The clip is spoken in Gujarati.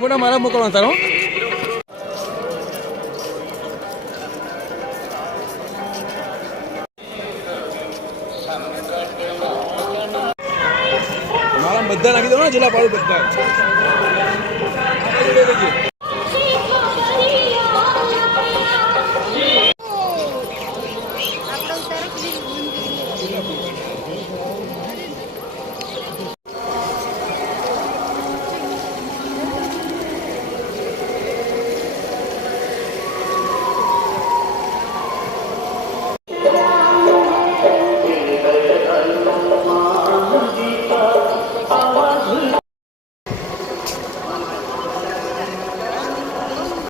ફોટા મારા મોકલવા તારો મારા બધા નાખી દો ને જિલ્લા પાડું બધા